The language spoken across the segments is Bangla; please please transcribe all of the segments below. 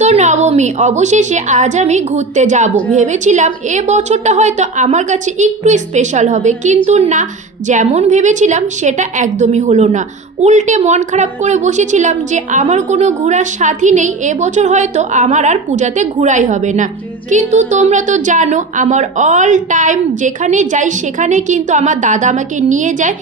তো নবমী, অবশেষে আজ আমি ঘুরতে যাব। ভেবেছিলাম এ বছরটা হয়তো আমার কাছে একটু স্পেশাল হবে, কিন্তু না, যেমন ভেবেছিলাম সেটা একদমই হলো না। উল্টে মন খারাপ করে বসেছিলাম যে আমার কোনো ঘোরার সাথী নেই, এবছর হয়তো আমার আর পূজাতে ঘোরাই হবে না। কিন্তু তোমরা তো জানো আমার অল টাইম যেখানে যাই সেখানে কিন্তু আমার দাদা আমাকে নিয়ে যায়,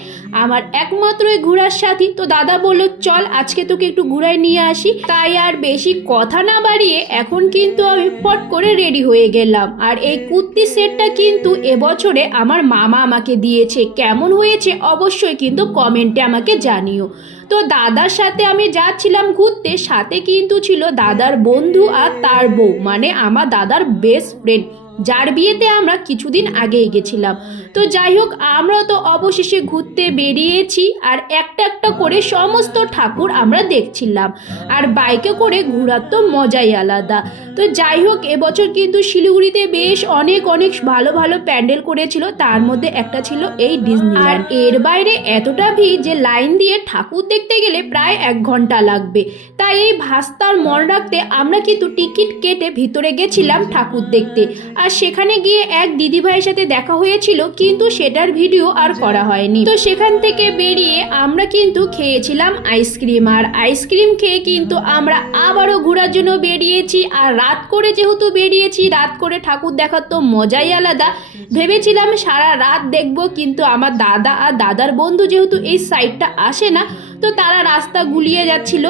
আমার একমাত্রই ঘোরার সাথী। তো দাদা বলল চল আজকে তোকে একটু ঘুরাই নিয়ে আসি। তাই আর বেশি কথা না বাড়িয়ে এখন কিন্তু আমি পট করে রেডি হয়ে গেলাম। আর এই কুর্তি সেটটা কিন্তু এবছরে আমার মামা আমাকে দিয়েছে। কেমন হয়েছে অবশ্যই কিন্তু কমেন্টে আমাকে জানিও। তো দাদার সাথে আমি যাচ্ছিলাম ঘুরতে, সাথে কিন্তু ছিল দাদার বন্ধু আর তার বউ, মানে আমার দাদার বেস্ট ফ্রেন্ড, যার বিয়েতে আমরা কিছুদিন আগেই গেছিলাম। তো যাই হোক, আমরা তো অবশেষে ঘুরতে বেরিয়েছি আর একটা একটা করে সমস্ত ঠাকুর আমরা দেখছিলাম। আর বাইকে করে ঘোরার তো মজাই আলাদা। তো যাই হোক, এবছর কিন্তু শিলিগুড়িতে বেশ অনেক অনেক ভালো ভালো প্যান্ডেল করেছিল, তার মধ্যে একটা ছিল এই ডিজনিল্যান্ড। আর এর বাইরে এতটা ভিড় যে লাইন দিয়ে ঠাকুর দেখতে গেলে প্রায় 1 ঘন্টা লাগবে। তাই এই ভাস্তার মন রাখতে আমরা কিন্তু টিকিট কেটে ভিতরে গেছিলাম ঠাকুর দেখতে। আর সেখানে গিয়ে এক দিদিভাইয়ের সাথে দেখা হয়েছিল, কিন্তু সেটার ভিডিও আর করা হয়নি। তো সেখান থেকে বেরিয়ে আমরা কিন্তু খেয়েছিলাম আইসক্রিম, আর আইসক্রিম খেয়ে কিন্তু আমরা আবারও ঘোরার জন্য বেরিয়েছি। আর রাত করে যেহেতু বেরিয়েছি, রাত করে ঠাকুর দেখার তো মজাই আলাদা। ভেবেছিলাম সারা রাত দেখবো, কিন্তু আমার দাদা আর দাদার বন্ধু যেহেতু এই সাইডটা আসে না, তো তারা রাস্তা গুলিয়ে যাচ্ছিল।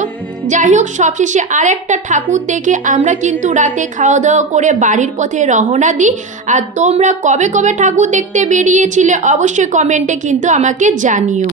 যাই হোক, সবশেষে আর একটা ঠাকুর দেখে আমরা কিন্তু রাতে খাওয়া দাওয়া করে বাড়ির পথে রওনা দিই। আর তোমরা কবে কবে ঠাকুর দেখতে বেরিয়েছিলে অবশ্যই কমেন্টে কিন্তু আমাকে জানিও।